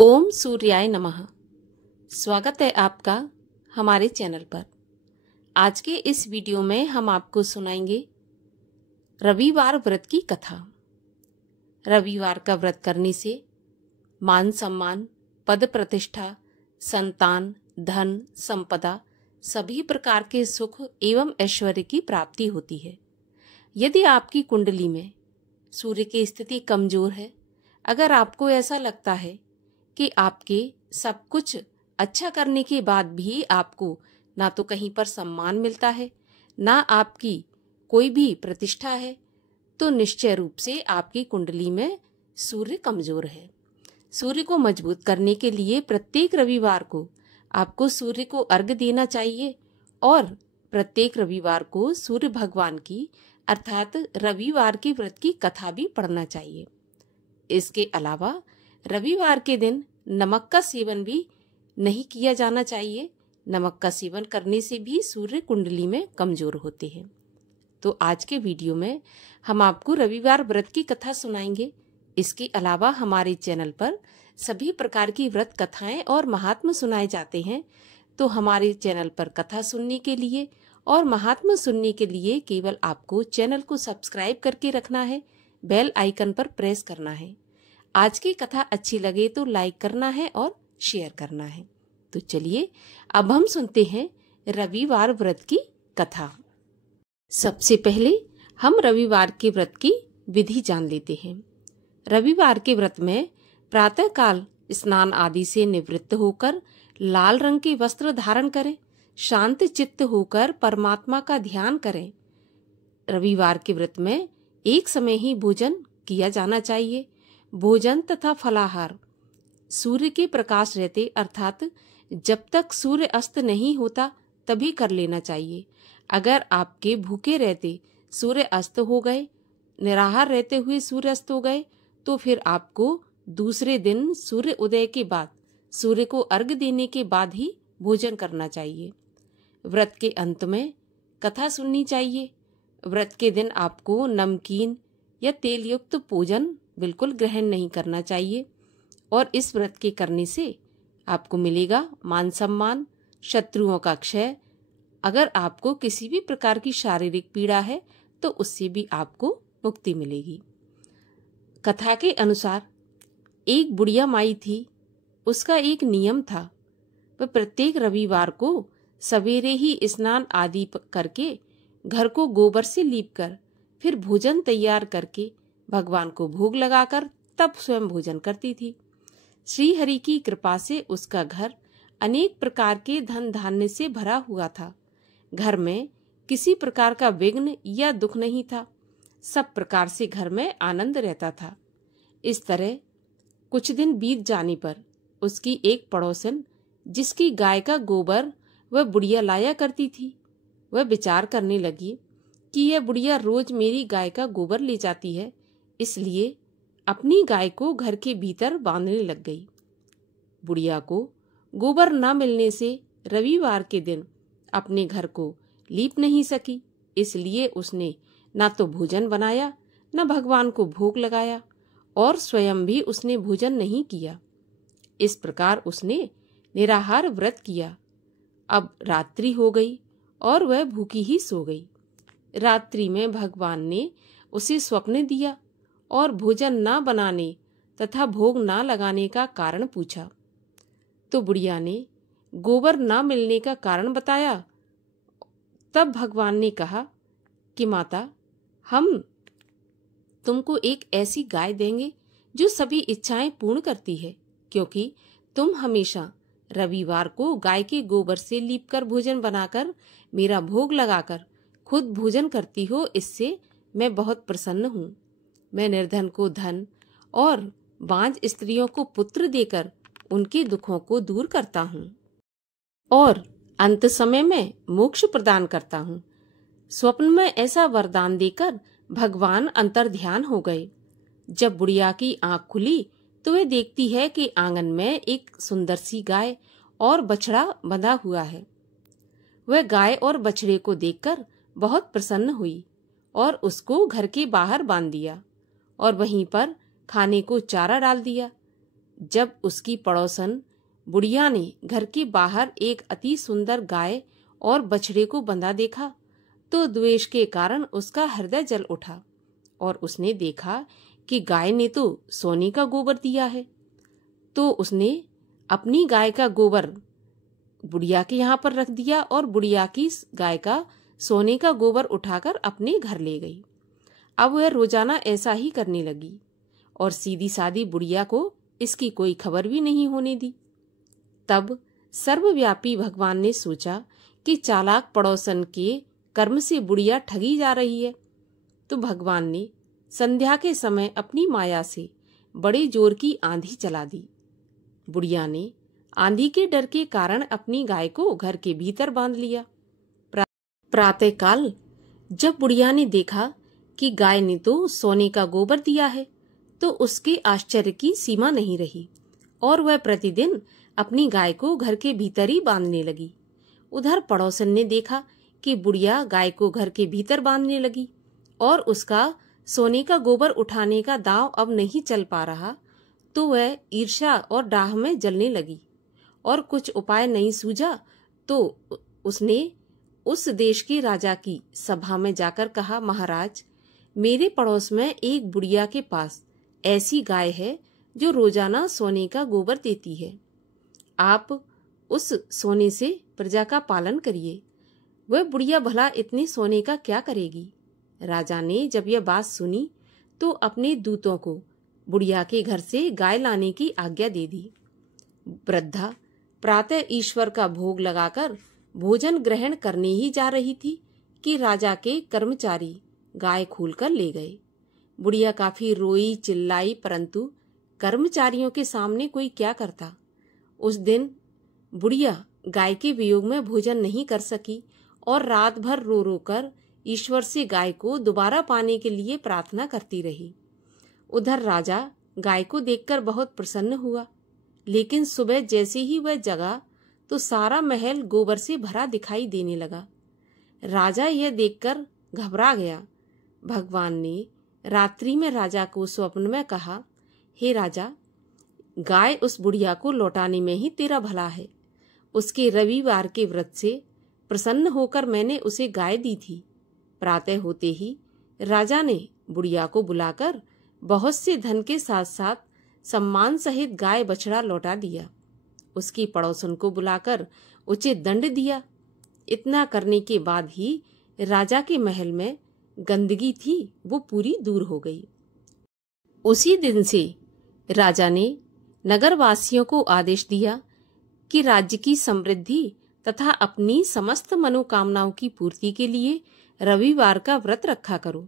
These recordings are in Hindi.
ओम सूर्याय नमः। स्वागत है आपका हमारे चैनल पर। आज के इस वीडियो में हम आपको सुनाएंगे रविवार व्रत की कथा। रविवार का व्रत करने से मान सम्मान, पद प्रतिष्ठा, संतान, धन, संपदा सभी प्रकार के सुख एवं ऐश्वर्य की प्राप्ति होती है। यदि आपकी कुंडली में सूर्य की स्थिति कमजोर है, अगर आपको ऐसा लगता है कि आपके सब कुछ अच्छा करने के बाद भी आपको ना तो कहीं पर सम्मान मिलता है, ना आपकी कोई भी प्रतिष्ठा है, तो निश्चय रूप से आपकी कुंडली में सूर्य कमजोर है। सूर्य को मजबूत करने के लिए प्रत्येक रविवार को आपको सूर्य को अर्घ्य देना चाहिए और प्रत्येक रविवार को सूर्य भगवान की अर्थात रविवार के व्रत की कथा भी पढ़ना चाहिए। इसके अलावा रविवार के दिन नमक का सेवन भी नहीं किया जाना चाहिए। नमक का सेवन करने से भी सूर्य कुंडली में कमजोर होते हैं। तो आज के वीडियो में हम आपको रविवार व्रत की कथा सुनाएंगे। इसके अलावा हमारे चैनल पर सभी प्रकार की व्रत कथाएं और महात्म सुनाए जाते हैं। तो हमारे चैनल पर कथा सुनने के लिए और महात्म सुनने के लिए केवल आपको चैनल को सब्सक्राइब करके रखना है, बेल आइकन पर प्रेस करना है। आज की कथा अच्छी लगे तो लाइक करना है और शेयर करना है। तो चलिए अब हम सुनते हैं रविवार व्रत की कथा। सबसे पहले हम रविवार के व्रत की विधि जान लेते हैं। रविवार के व्रत में प्रातः काल स्नान आदि से निवृत्त होकर लाल रंग के वस्त्र धारण करें, शांत चित्त होकर परमात्मा का ध्यान करें। रविवार के व्रत में एक समय ही भोजन किया जाना चाहिए। भोजन तथा फलाहार सूर्य के प्रकाश रहते अर्थात जब तक सूर्य अस्त नहीं होता तभी कर लेना चाहिए। अगर आपके भूखे रहते सूर्य अस्त हो गए, निराहार रहते हुए सूर्य अस्त हो गए, तो फिर आपको दूसरे दिन सूर्य उदय के बाद सूर्य को अर्घ्य देने के बाद ही भोजन करना चाहिए। व्रत के अंत में कथा सुननी चाहिए। व्रत के दिन आपको नमकीन या तेल युक्त भोजन बिल्कुल ग्रहण नहीं करना चाहिए और इस व्रत के करने से आपको मिलेगा मान सम्मान, शत्रुओं का क्षय। अगर आपको किसी भी प्रकार की शारीरिक पीड़ा है तो उससे भी आपको मुक्ति मिलेगी। कथा के अनुसार एक बुढ़िया माई थी। उसका एक नियम था, वह प्रत्येक रविवार को सवेरे ही स्नान आदि करके घर को गोबर से लीपकर फिर भोजन तैयार करके भगवान को भोग लगाकर तब स्वयं भोजन करती थी। श्री हरि की कृपा से उसका घर अनेक प्रकार के धन धान्य से भरा हुआ था। घर में किसी प्रकार का विघ्न या दुख नहीं था। सब प्रकार से घर में आनंद रहता था। इस तरह कुछ दिन बीत जाने पर उसकी एक पड़ोसन, जिसकी गाय का गोबर वह बुढ़िया लाया करती थी, वह विचार करने लगी कि यह बुढ़िया रोज मेरी गाय का गोबर ले जाती है, इसलिए अपनी गाय को घर के भीतर बांधने लग गई। बुढ़िया को गोबर न मिलने से रविवार के दिन अपने घर को लीप नहीं सकी, इसलिए उसने न तो भोजन बनाया, न भगवान को भोग लगाया और स्वयं भी उसने भोजन नहीं किया। इस प्रकार उसने निराहार व्रत किया। अब रात्रि हो गई और वह भूखी ही सो गई। रात्रि में भगवान ने उसे स्वप्न दिया और भोजन न बनाने तथा भोग न लगाने का कारण पूछा। तो बुढ़िया ने गोबर न मिलने का कारण बताया। तब भगवान ने कहा कि माता, हम तुमको एक ऐसी गाय देंगे जो सभी इच्छाएं पूर्ण करती है, क्योंकि तुम हमेशा रविवार को गाय के गोबर से लीपकर भोजन बनाकर मेरा भोग लगाकर खुद भोजन करती हो। इससे मैं बहुत प्रसन्न हूँ। मैं निर्धन को धन और बांझ स्त्रियों को पुत्र देकर उनके दुखों को दूर करता हूँ और अंत समय में मोक्ष प्रदान करता हूँ। स्वप्न में ऐसा वरदान देकर भगवान अंतर्ध्यान हो गए। जब बुढ़िया की आंख खुली तो वह देखती है कि आंगन में एक सुंदर सी गाय और बछड़ा बंधा हुआ है। वह गाय और बछड़े को देखकर बहुत प्रसन्न हुई और उसको घर के बाहर बांध दिया और वहीं पर खाने को चारा डाल दिया। जब उसकी पड़ोसन बुढ़िया ने घर के बाहर एक अति सुंदर गाय और बछड़े को बंधा देखा तो द्वेष के कारण उसका हृदय जल उठा और उसने देखा कि गाय ने तो सोने का गोबर दिया है। तो उसने अपनी गाय का गोबर बुढ़िया के यहाँ पर रख दिया और बुढ़िया की गाय का सोने का गोबर उठाकर अपने घर ले गई। अब वह रोजाना ऐसा ही करने लगी और सीधी सादी बुढ़िया को इसकी कोई खबर भी नहीं होने दी। तब सर्वव्यापी भगवान ने सोचा कि चालाक पड़ोसन के कर्म से बुढ़िया ठगी जा रही है। तो भगवान ने संध्या के समय अपनी माया से बड़े जोर की आंधी चला दी। बुढ़िया ने आंधी के डर के कारण अपनी गाय को घर के भीतर बांध लिया। प्रातःकाल जब बुढ़िया ने देखा कि गाय ने तो सोने का गोबर दिया है तो उसके आश्चर्य की सीमा नहीं रही और वह प्रतिदिन अपनी गाय को घर के भीतर ही बांधने लगी। उधर पड़ोसन ने देखा कि बुढ़िया गाय को घर के भीतर बांधने लगी और उसका सोने का गोबर उठाने का दांव अब नहीं चल पा रहा, तो वह ईर्ष्या और डाह में जलने लगी और कुछ उपाय नहीं सूझा तो उसने उस देश के राजा की सभा में जाकर कहा, महाराज, मेरे पड़ोस में एक बुढ़िया के पास ऐसी गाय है जो रोजाना सोने का गोबर देती है। आप उस सोने से प्रजा का पालन करिए। वह बुढ़िया भला इतने सोने का क्या करेगी? राजा ने जब यह बात सुनी तो अपने दूतों को बुढ़िया के घर से गाय लाने की आज्ञा दे दी। वृद्धा प्रातः ईश्वर का भोग लगाकर भोजन ग्रहण करने ही जा रही थी कि राजा के कर्मचारी गाय खोलकर ले गए। बुढ़िया काफी रोई चिल्लाई, परंतु कर्मचारियों के सामने कोई क्या करता। उस दिन बुढ़िया गाय के वियोग में भोजन नहीं कर सकी और रात भर रो रो कर ईश्वर से गाय को दोबारा पाने के लिए प्रार्थना करती रही। उधर राजा गाय को देखकर बहुत प्रसन्न हुआ, लेकिन सुबह जैसे ही वह जगा तो सारा महल गोबर से भरा दिखाई देने लगा। राजा यह देखकर घबरा गया। भगवान ने रात्रि में राजा को स्वप्न में कहा, हे राजा, गाय उस बुढ़िया को लौटाने में ही तेरा भला है। उसके रविवार के व्रत से प्रसन्न होकर मैंने उसे गाय दी थी। प्रातः होते ही राजा ने बुढ़िया को बुलाकर बहुत से धन के साथ साथ सम्मान सहित गाय बछड़ा लौटा दिया। उसकी पड़ोसन को बुलाकर उचित दंड दिया। इतना करने के बाद ही राजा के महल में गंदगी थी वो पूरी दूर हो गई। उसी दिन से राजा ने नगरवासियों को आदेश दिया कि राज्य की समृद्धि तथा अपनी समस्त मनोकामनाओं की पूर्ति के लिए रविवार का व्रत रखा करो।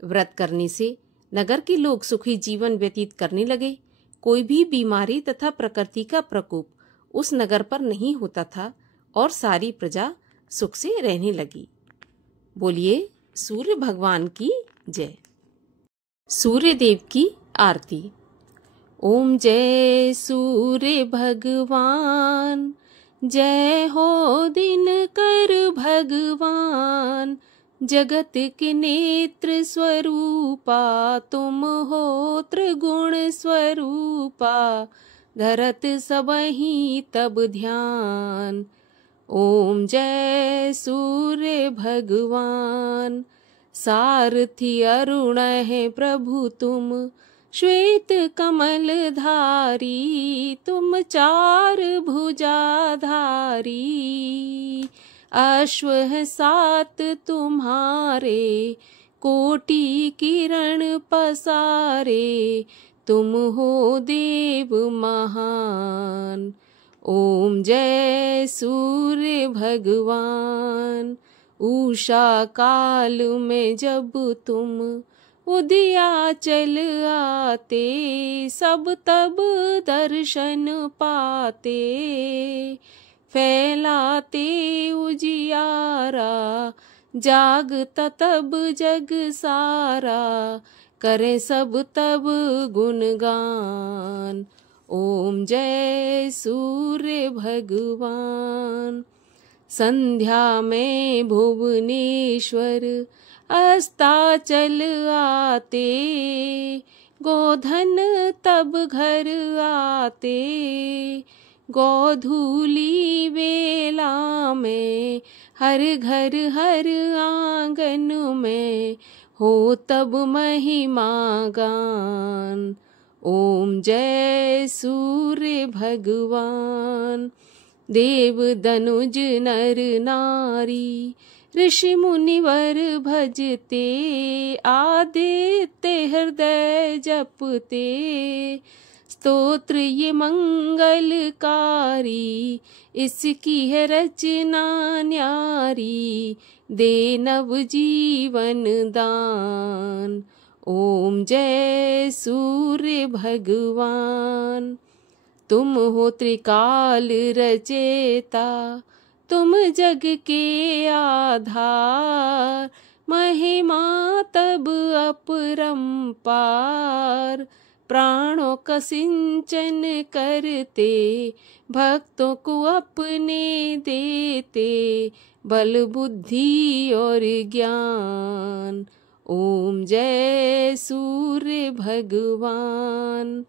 व्रत करने से नगर के लोग सुखी जीवन व्यतीत करने लगे। कोई भी बीमारी तथा प्रकृति का प्रकोप उस नगर पर नहीं होता था और सारी प्रजा सुख से रहने लगी। बोलिए सूर्य भगवान की जय। सूर्य देव की आरती। ओम जय सूर्य भगवान, जय हो दिनकर भगवान। जगत के नेत्र स्वरूपा तुम हो त्रिगुण स्वरूपा, धरत सबहि तब ध्यान। ओम जय सूर्य भगवान। सारथी अरुण है प्रभु तुम, श्वेत कमल धारी तुम चार भुजाधारी। अश्व है सात तुम्हारे, कोटि किरण पसारे, तुम हो देव महान। ओम जय सूर्य भगवान। उषा काल में जब तुम उदयाचल आते, सब तब दर्शन पाते। फैलाते उजियारा, जागता तब जग सारा, करे सब तब गुणगान। ओम जय सूर्य भगवान। संध्या में भुवनेश्वर अस्ताचल आते, गोधन तब घर आते, गोधूली बेला में हर घर हर आंगन में हो तब महिमा गान। ओम जय सूर्य भगवान। देव दनुज नर नारी ऋषि मुनिवर भजते, आदित्य हृदय जपते, स्तोत्र ये मंगलकारी, इसकी है रचना न्यारी, दे नव जीवन दान। ओम जय सूर्य भगवान। तुम हो त्रिकाल रचेता, तुम जग के आधार, महिमा तब अपरंपार, प्राणों का सिंचन करते, भक्तों को अपने देते, बल बुद्धि और ज्ञान। ओम जय सूर्य भगवान।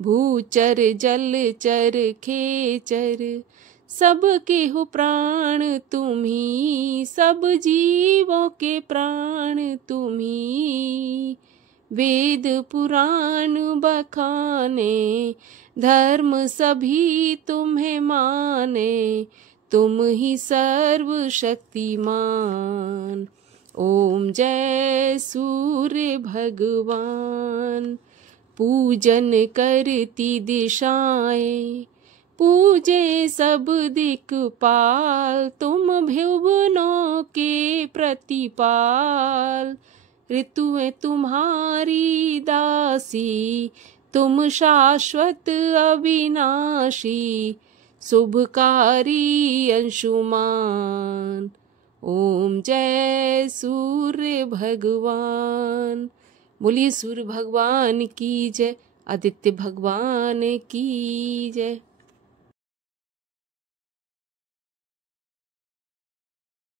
भूचर जलचर खेचर सबके हो प्राण तुम्ही, सब जीवों के प्राण तुम्ही। वेद पुराण बखाने, धर्म सभी तुम्हें माने, तुम ही सर्वशक्तिमान। ओम जय सूर्य भगवान। पूजन करती दिशाएं, पूजे सब दिक्पाल, तुम भुवनों के प्रतिपाल। ऋतुएं तुम्हारी दासी, तुम शाश्वत अविनाशी, शुभकारी अंशुमान। ओम जय सूर्य भगवान। बोलिए सूर्य भगवान की जय, आदित्य भगवान की जय।